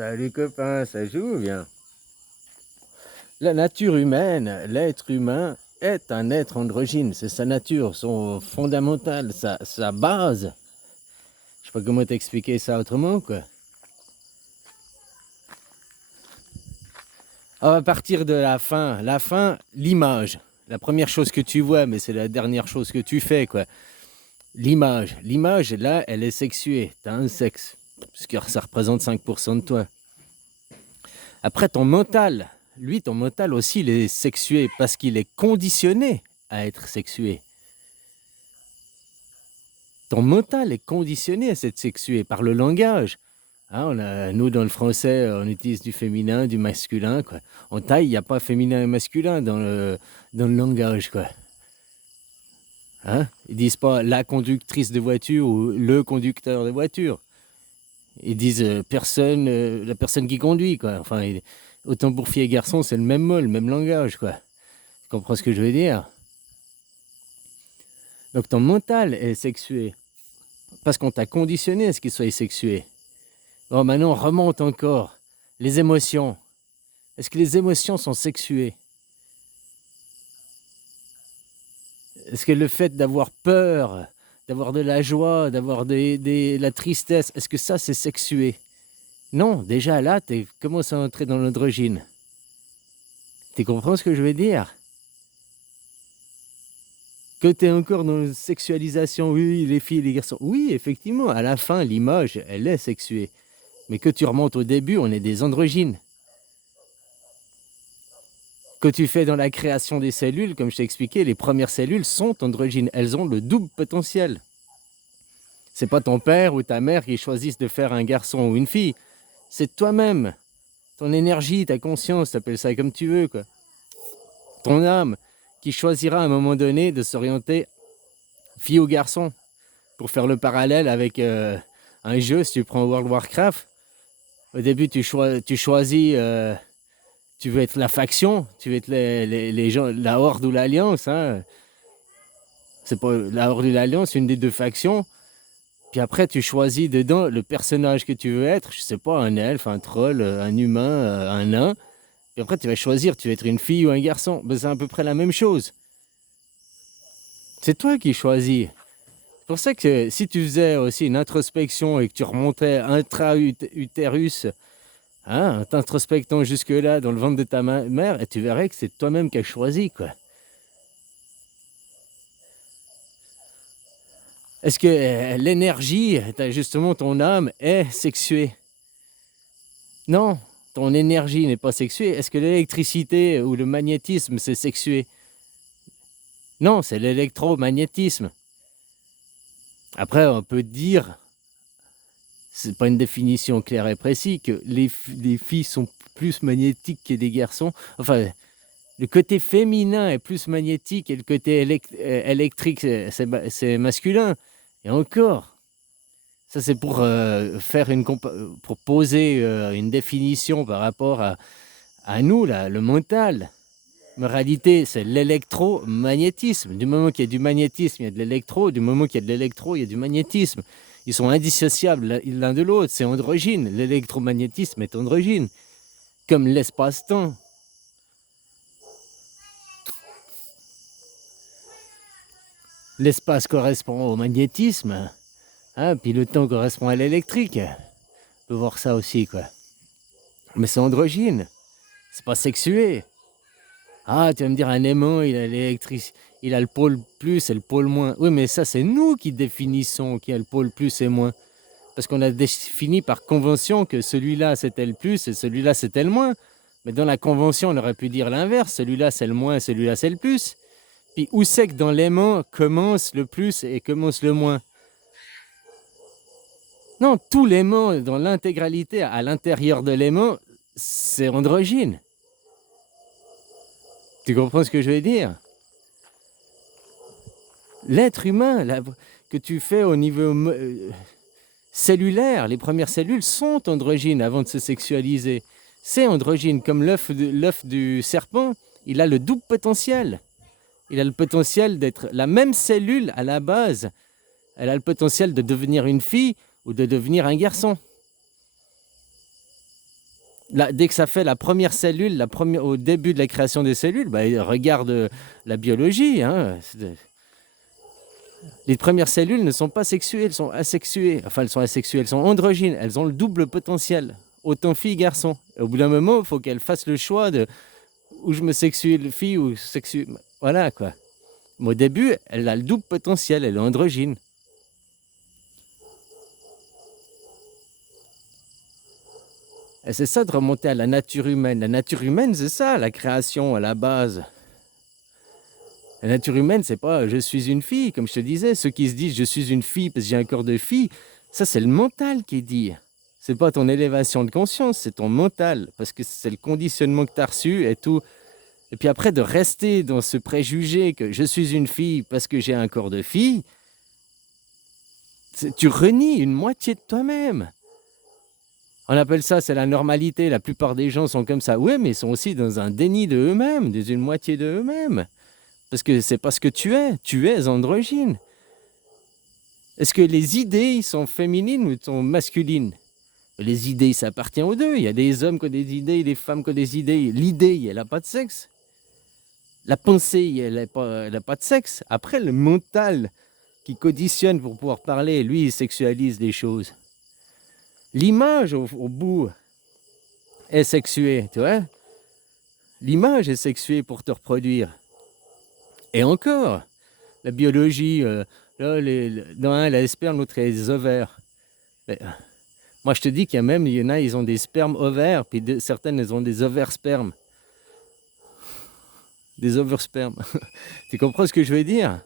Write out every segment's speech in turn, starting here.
Salut copain, ça joue bien. La nature humaine, l'être humain est un être androgyne, c'est sa nature, son fondamental, sa base. Je sais pas comment t'expliquer ça autrement quoi. À partir de la fin, l'image. La première chose que tu vois, mais c'est la dernière chose que tu fais quoi. L'image là, elle est sexuée, t'as un sexe, parce que ça représente 5% de toi. Après, ton mental aussi, il est sexué parce qu'il est conditionné à être sexué. Ton mental est conditionné à être sexué par le langage. Hein, nous, dans le français, on utilise du féminin, du masculin. Quoi. En thaï, il n'y a pas féminin et masculin dans le langage. Quoi. Hein, ils disent pas la conductrice de voiture ou le conducteur de voiture. Ils disent la personne qui conduit. Quoi. Enfin, autant pour filles et garçons, c'est le même mot, le même langage. Quoi. Tu comprends ce que je veux dire? Donc ton mental est sexué parce qu'on t'a conditionné à ce qu'il soit sexué. Bon, maintenant, on remonte encore. Les émotions. Est-ce que les émotions sont sexuées? Est-ce que le fait d'avoir peur, d'avoir de la joie, d'avoir la tristesse, est-ce que ça, c'est sexué? Non, déjà là, tu commences à entrer dans l'androgyne. Tu comprends ce que je veux dire? Que tu es encore dans la sexualisation, oui, les filles et les garçons. Oui, effectivement, à la fin, l'image, elle est sexuée. Mais que tu remontes au début, on est des androgynes. Que tu fais dans la création des cellules, comme je t'ai expliqué, les premières cellules sont androgynes. Elles ont le double potentiel. C'est pas ton père ou ta mère qui choisissent de faire un garçon ou une fille. C'est toi-même. Ton énergie, ta conscience, t'appelles ça comme tu veux, quoi. Ton âme qui choisira à un moment donné de s'orienter fille ou garçon. Pour faire le parallèle avec un jeu, si tu prends World of Warcraft, au début tu choisis, tu veux être la faction, tu veux être les gens, la Horde ou l'Alliance. Hein. C'est pas la Horde ou l'Alliance, une des deux factions. Puis après, tu choisis dedans le personnage que tu veux être. Je sais pas, un elfe, un troll, un humain, un nain. Et après, tu vas choisir, tu veux être une fille ou un garçon. Ben, c'est à peu près la même chose. C'est toi qui choisis. C'est pour ça que si tu faisais aussi une introspection et que tu remontais intra-utérus, hein, en t'introspectant jusque-là dans le ventre de ta mère, et tu verrais que c'est toi-même qui as choisi, quoi. Est-ce que l'énergie, justement ton âme, est sexuée? Non, ton énergie n'est pas sexuée. Est-ce que l'électricité ou le magnétisme, c'est sexué? Non, c'est l'électromagnétisme. Après, on peut dire, c'est pas une définition claire et précise, que les filles sont plus magnétiques que des garçons. Enfin, le côté féminin est plus magnétique et le côté électrique, c'est masculin. Et encore, ça c'est pour pour poser une définition par rapport à nous, là, le mental. Mais en réalité, c'est l'électromagnétisme. Du moment qu'il y a du magnétisme, il y a de l'électro. Du moment qu'il y a de l'électro, il y a du magnétisme. Ils sont indissociables l'un de l'autre. C'est androgyne. L'électromagnétisme est androgyne. Comme l'espace-temps. L'espace correspond au magnétisme. Hein, puis le temps correspond à l'électrique. On peut voir ça aussi, quoi. Mais c'est androgyne. C'est pas sexué. Ah, tu vas me dire, un aimant, il a l'électricité, il a le pôle plus et le pôle moins. Oui, mais ça, c'est nous qui définissons qui a le pôle plus et moins. Parce qu'on a défini par convention que celui-là, c'était le plus et celui-là, c'était le moins. Mais dans la convention, on aurait pu dire l'inverse. Celui-là, c'est le moins et celui-là, c'est le plus. Puis où c'est que dans l'aimant commence le plus et commence le moins? Non, tout l'aimant, dans l'intégralité, à l'intérieur de l'aimant, c'est androgyne. Tu comprends ce que je veux dire? L'être humain que tu fais au niveau cellulaire, les premières cellules sont androgynes avant de se sexualiser. C'est androgyne, comme l'œuf du serpent, il a le double potentiel. Il a le potentiel d'être la même cellule à la base. Elle a le potentiel de devenir une fille ou de devenir un garçon. Dès que ça fait la première cellule, au début de la création des cellules, bah, regarde la biologie. Hein, les premières cellules ne sont pas sexuées, elles sont asexuées. Enfin, elles sont asexuées, elles sont androgynes, elles ont le double potentiel, autant filles garçons. Et au bout d'un moment, il faut qu'elles fassent le choix de où je me sexue fille ou sexue. Voilà quoi. Mais au début, elle a le double potentiel, elle est androgyne. Et c'est ça de remonter à la nature humaine. La nature humaine, c'est ça, la création à la base. La nature humaine, c'est pas je suis une fille, comme je te disais. Ceux qui se disent je suis une fille parce que j'ai un corps de fille, ça c'est le mental qui dit. C'est pas ton élévation de conscience, c'est ton mental. Parce que c'est le conditionnement que tu as reçu et tout. Et puis après, de rester dans ce préjugé que je suis une fille parce que j'ai un corps de fille, tu renies une moitié de toi-même. On appelle ça, c'est la normalité. La plupart des gens sont comme ça. Oui, mais ils sont aussi dans un déni de eux-mêmes, dans une moitié de eux-mêmes. Parce que c'est pas ce que tu es androgyne. Est-ce que les idées sont féminines ou sont masculines? Les idées, ça appartient aux deux. Il y a des hommes qui ont des idées et des femmes qui ont des idées. L'idée, elle n'a pas de sexe. La pensée, elle n'a pas de sexe. Après, le mental qui conditionne pour pouvoir parler, lui, il sexualise les choses. L'image, au bout, est sexuée, tu vois. L'image est sexuée pour te reproduire. Et encore, la biologie, là, dans un, la sperme, l'autre, il y a les ovaires. Mais, moi, je te dis qu'il y en a, ils ont des spermes ovaires, puis certaines, elles ont des ovaires spermes. Des ovaires spermes. Tu comprends ce que je veux dire?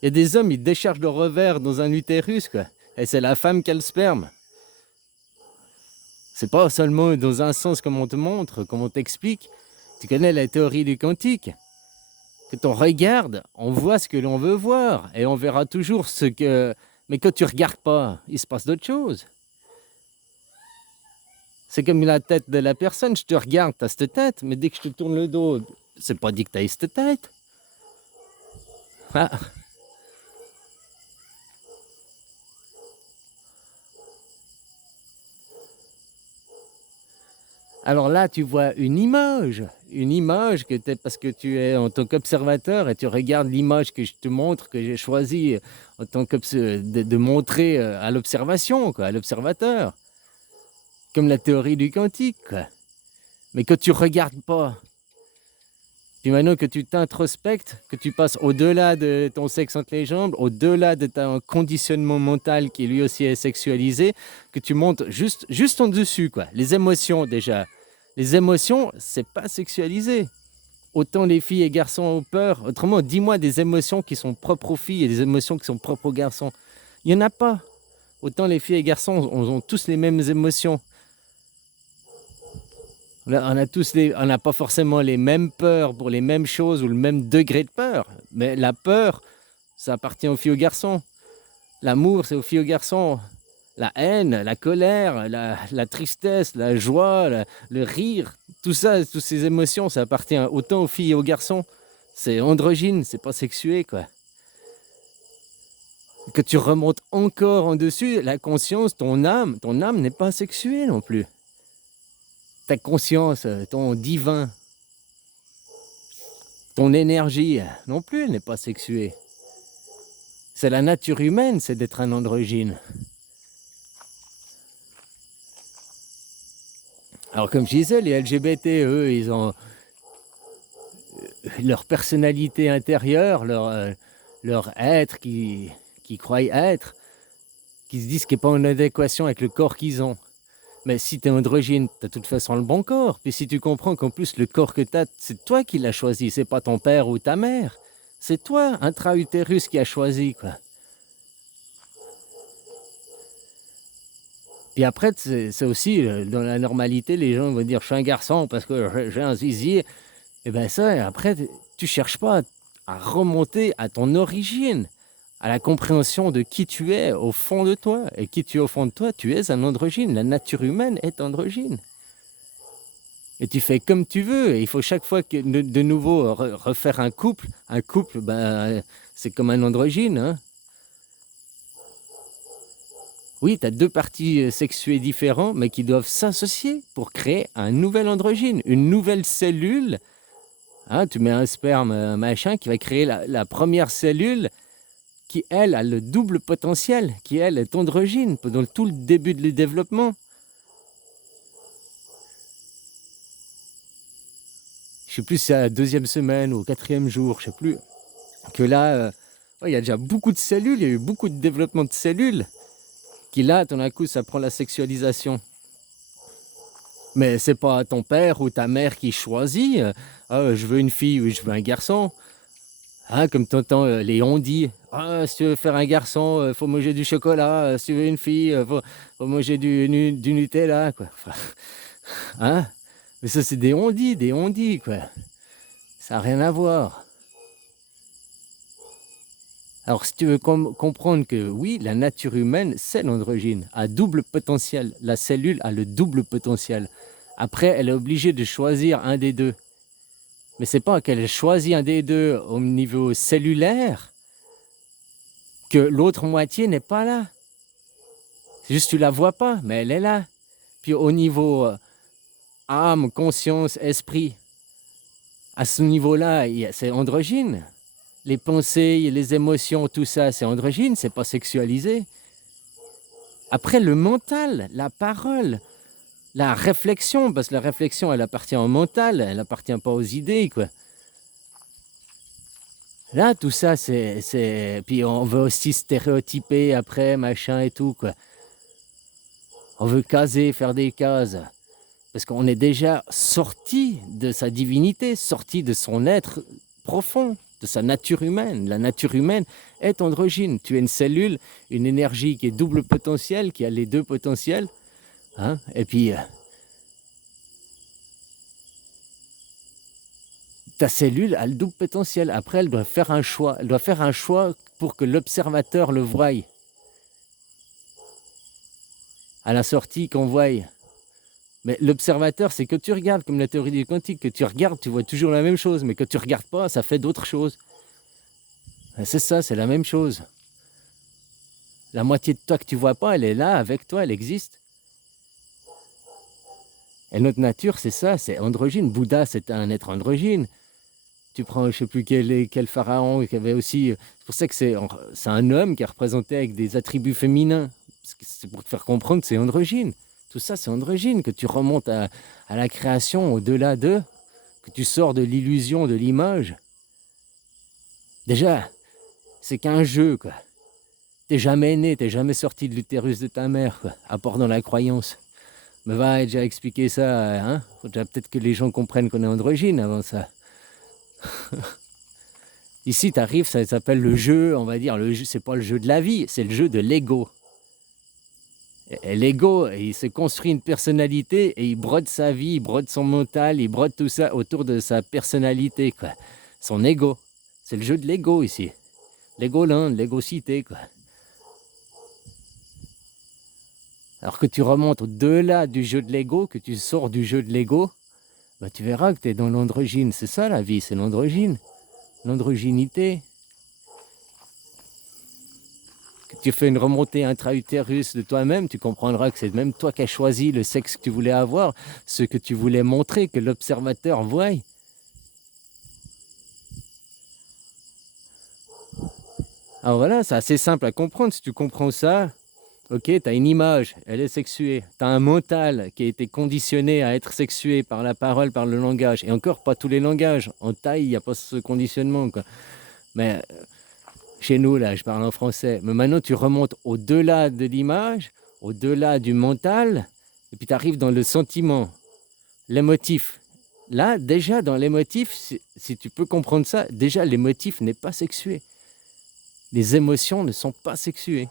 Il y a des hommes, ils déchargent leur ovaire dans un utérus, quoi. Et c'est la femme qui a le sperme. C'est pas seulement dans un sens comme on te montre, comme on t'explique. Tu connais la théorie du quantique. Quand on regarde, on voit ce que l'on veut voir. Et on verra toujours ce que... Mais quand tu regardes pas, il se passe d'autres choses. C'est comme la tête de la personne. Je te regarde, tu as cette tête. Mais dès que je te tourne le dos, c'est pas dit que tu as cette tête. Ah. Alors là, tu vois une image que parce que tu es en tant qu'observateur et tu regardes l'image que je te montre, que j'ai choisi en tant que de montrer à l'observation, quoi, à l'observateur, comme la théorie du quantique, quoi. Mais que tu regardes pas, puis maintenant que tu t'introspectes, que tu passes au-delà de ton sexe entre les jambes, au-delà de ton conditionnement mental qui lui aussi est sexualisé, que tu montes juste en dessus, quoi. Les émotions déjà. Les émotions, c'est pas sexualisé. Autant les filles et garçons ont peur. Autrement, dis-moi des émotions qui sont propres aux filles et des émotions qui sont propres aux garçons. Il n'y en a pas. Autant les filles et garçons ont tous les mêmes émotions. On n'a pas forcément les mêmes peurs pour les mêmes choses ou le même degré de peur. Mais la peur, ça appartient aux filles et aux garçons. L'amour, c'est aux filles et aux garçons. La haine, la colère, la tristesse, la joie, le rire, tout ça, toutes ces émotions, ça appartient autant aux filles et aux garçons. C'est androgyne, c'est pas sexué, quoi. Que tu remontes encore en dessus, la conscience, ton âme n'est pas sexuée non plus. Ta conscience, ton divin, ton énergie, non plus, elle n'est pas sexuée. C'est la nature humaine, c'est d'être un androgyne. Alors comme je disais, les LGBT, eux, ils ont leur personnalité intérieure, leur être qui croient être, qui se disent qu'il n'est pas en adéquation avec le corps qu'ils ont. Mais si tu es androgyne, tu as de toute façon le bon corps. Puis si tu comprends qu'en plus le corps que tu as, c'est toi qui l'as choisi, c'est pas ton père ou ta mère. C'est toi, intra-utérus, qui a choisi, quoi. Puis après, c'est aussi, dans la normalité, les gens vont dire « je suis un garçon parce que j'ai un zizi ». Et bien ça, après, tu cherches pas à remonter à ton origine, à la compréhension de qui tu es au fond de toi. Et qui tu es au fond de toi, tu es un androgyne. La nature humaine est androgyne. Et tu fais comme tu veux. Et il faut chaque fois que de nouveau refaire un couple, ben, c'est comme un androgyne, hein. Oui, tu as deux parties sexuées différentes, mais qui doivent s'associer pour créer un nouvel androgyne, une nouvelle cellule. Hein, tu mets un sperme, un machin, qui va créer la première cellule qui, elle, a le double potentiel, qui, elle, est androgyne pendant tout le début du développement. Je sais plus si c'est à la deuxième semaine ou au quatrième jour, je sais plus. Que là, ouais, il y a déjà beaucoup de cellules, il y a eu beaucoup de développement de cellules, qui là, tout d'un coup, ça prend la sexualisation. Mais c'est pas ton père ou ta mère qui choisit, ah, je veux une fille ou je veux un garçon. Hein, comme t'entends les on-dit, ah, si tu veux faire un garçon, faut manger du chocolat, si tu veux une fille, faut manger du Nutella, quoi. Enfin, hein? Mais ça, c'est des on-dit, quoi. Ça n'a rien à voir. Alors, si tu veux comprendre que oui, la nature humaine, c'est l'androgyne, à double potentiel. La cellule a le double potentiel. Après, elle est obligée de choisir un des deux. Mais c'est pas qu'elle choisit un des deux au niveau cellulaire que l'autre moitié n'est pas là. C'est juste que tu la vois pas, mais elle est là. Puis au niveau âme, conscience, esprit, à ce niveau-là, c'est androgyne. Les pensées, les émotions, tout ça, c'est androgyne, c'est pas sexualisé. Après, le mental, la parole, la réflexion, parce que la réflexion, elle appartient au mental, elle appartient pas aux idées, quoi. Là, tout ça, c'est... Puis on veut aussi stéréotyper après, machin et tout, quoi. On veut caser, faire des cases. Parce qu'on est déjà sorti de sa divinité, sorti de son être profond, de sa nature humaine. La nature humaine est androgyne. Tu es une cellule, une énergie qui est double potentiel, qui a les deux potentiels. Hein, et puis, ta cellule a le double potentiel. Après, elle doit faire un choix. Elle doit faire un choix pour que l'observateur le voie. À la sortie, qu'on voie. Mais l'observateur, c'est que tu regardes, comme la théorie du quantique, que tu regardes, tu vois toujours la même chose, mais que tu ne regardes pas, ça fait d'autres choses. C'est ça, c'est la même chose. La moitié de toi que tu ne vois pas, elle est là, avec toi, elle existe. Et notre nature, c'est ça, c'est androgyne. Bouddha, c'est un être androgyne. Tu prends, je ne sais plus quel pharaon qui avait aussi... C'est pour ça que c'est un homme qui est représenté avec des attributs féminins. C'est pour te faire comprendre que c'est androgyne. Tout ça, c'est androgyne, que tu remontes à la création, au-delà d'eux, que tu sors de l'illusion, de l'image. Déjà, c'est qu'un jeu, quoi. T'es jamais né, t'es jamais sorti de l'utérus de ta mère, quoi, à part dans la croyance. Mais va déjà expliquer ça, hein. Faut déjà peut-être que les gens comprennent qu'on est androgyne avant ça. Ici, t'arrives, ça s'appelle le jeu, on va dire, le jeu, c'est pas le jeu de la vie, c'est le jeu de l'ego. Et l'ego, il se construit une personnalité et il brode sa vie, il brode son mental, il brode tout ça autour de sa personnalité, quoi. Son ego. C'est le jeu de l'ego ici. L'égoland, l'égocité, quoi. Alors que tu remontes au-delà du jeu de l'ego, que tu sors du jeu de l'ego, bah tu verras que tu es dans l'androgyne. C'est ça la vie, c'est l'androgyne. L'androgynité. Que tu fais une remontée intra-utérus de toi-même, tu comprendras que c'est même toi qui as choisi le sexe que tu voulais avoir, ce que tu voulais montrer, que l'observateur voie. Alors voilà, c'est assez simple à comprendre. Si tu comprends ça, ok, tu as une image, elle est sexuée. Tu as un mental qui a été conditionné à être sexué par la parole, par le langage. Et encore, pas tous les langages. En taille, il n'y a pas ce conditionnement, quoi. Mais chez nous, là, je parle en français. Mais maintenant, tu remontes au-delà de l'image, au-delà du mental, et puis tu arrives dans le sentiment, l'émotif. Là, déjà, dans l'émotif, si tu peux comprendre ça, déjà, l'émotif n'est pas sexué. Les émotions ne sont pas sexuées.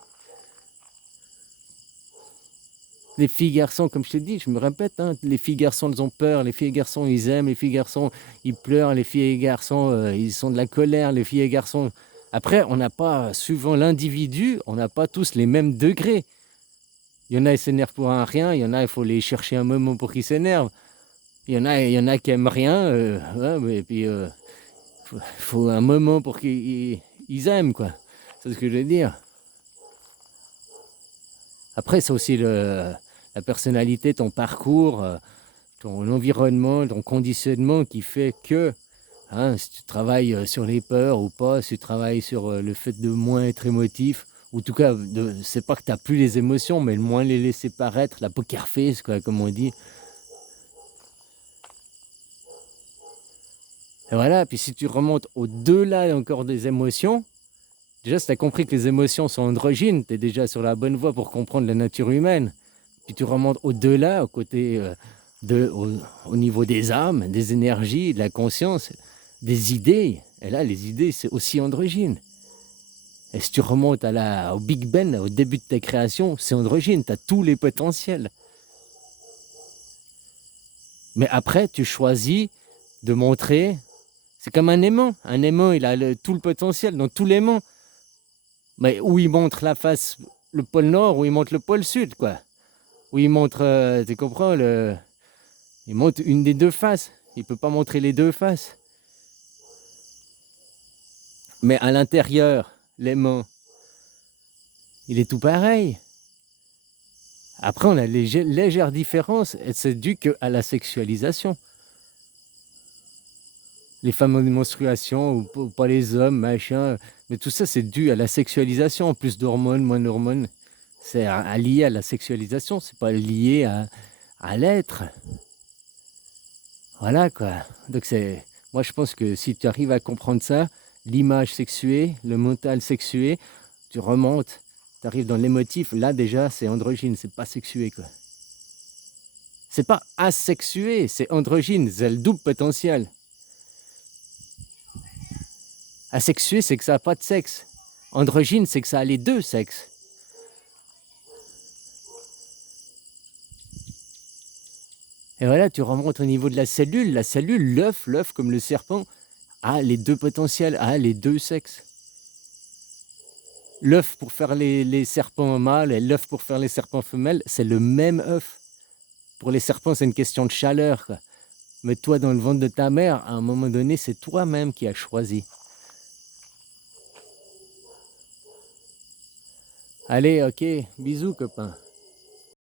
Les filles garçons, comme je te dis, je me répète, hein, les filles garçons, elles ont peur, les filles et garçons, ils aiment, les filles et garçons, ils pleurent, les filles et garçons, ils sont de la colère, les filles et garçons. Après, on n'a pas, suivant l'individu, on n'a pas tous les mêmes degrés. Il y en a, ils s'énervent pour un rien, il y en a, il faut les chercher un moment pour qu'ils s'énervent. Il y en a qui aiment rien, ouais, mais puis faut un moment pour qu'ils aiment, quoi. C'est ce que je veux dire. Après, c'est aussi la personnalité, ton parcours, ton environnement, ton conditionnement qui fait que, hein, si tu travailles sur les peurs ou pas, si tu travailles sur le fait de moins être émotif, ou en tout cas, c'est pas que tu n'as plus les émotions, mais le moins les laisser paraître, la poker face, quoi, comme on dit. Et voilà, puis si tu remontes au-delà encore des émotions, déjà, si tu as compris que les émotions sont androgynes, tu es déjà sur la bonne voie pour comprendre la nature humaine. Puis tu remontes au-delà, au côté au niveau des âmes, des énergies, de la conscience, des idées. Et là, les idées, c'est aussi androgyne. Et si tu remontes au Big Bang, au début de ta création, c'est androgyne, tu as tous les potentiels. Mais après, tu choisis de montrer, c'est comme un aimant. Un aimant, il a tout le potentiel dans tout l'aimant. Mais où il montre la face, le pôle nord, où il montre le pôle sud, quoi. Où il montre, tu comprends, il montre une des deux faces. Il ne peut pas montrer les deux faces. Mais à l'intérieur, l'aimant, il est tout pareil. Après, on a légère différence, et c'est dû qu'à la sexualisation. Les femmes en menstruation, ou pas les hommes, machin. Mais tout ça, c'est dû à la sexualisation. Plus d'hormones, moins d'hormones. C'est lié à la sexualisation, c'est pas lié à l'être. Voilà, quoi. Donc moi, je pense que si tu arrives à comprendre ça, l'image sexuée, le mental sexué, tu remontes, tu arrives dans l'émotif, là déjà, c'est androgyne, c'est pas sexué, quoi. C'est pas asexué, c'est androgyne, c'est le double potentiel. Asexué, c'est que ça n'a pas de sexe. Androgyne, c'est que ça a les deux sexes. Et voilà, tu remontes au niveau de la cellule, l'œuf comme le serpent, a les deux potentiels, a les deux sexes. L'œuf pour faire les serpents mâles et l'œuf pour faire les serpents femelles, c'est le même œuf. Pour les serpents, c'est une question de chaleur, quoi. Mais toi, dans le ventre de ta mère, à un moment donné, c'est toi-même qui as choisi. Allez, ok, bisous, copain.